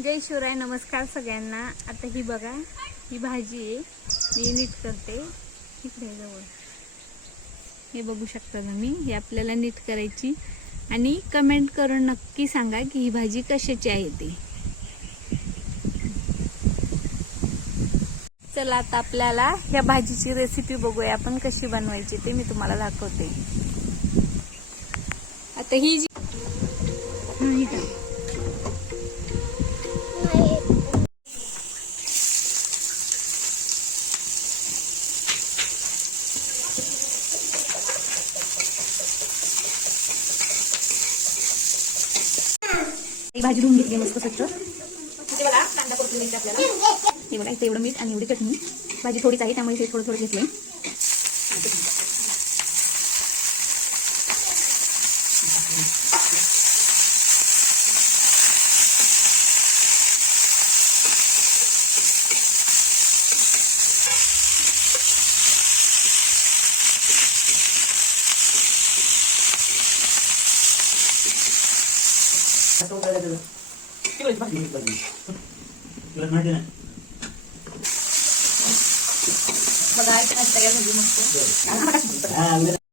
जय शिवराय, नमस्कार सगळ्यांना। आता ही बघा, ही भाजी आहे, मी नीट करते इकडे जवळ। हे बघू शकता तुम्ही, ही आपल्याला नीट करायची आणि कमेंट करून नक्की सांगा की ही भाजी कशाची आहे ती। चला आता आपल्याला या भाजीची रेसिपी बघूया आपण कशी बनवायची ते मी तुम्हाला दाखवते। आता ही जी भाजी धुवून घेतली मस्त स्वच्छ। इथे बघा कांदा परतून घ्यायचा आपल्याला। हे बघा इथे एवढं मीठ आणि एवढी चटणी, भाजी थोडीच आहे त्यामुळे हे थोडं थोडं घेतलंय। बघा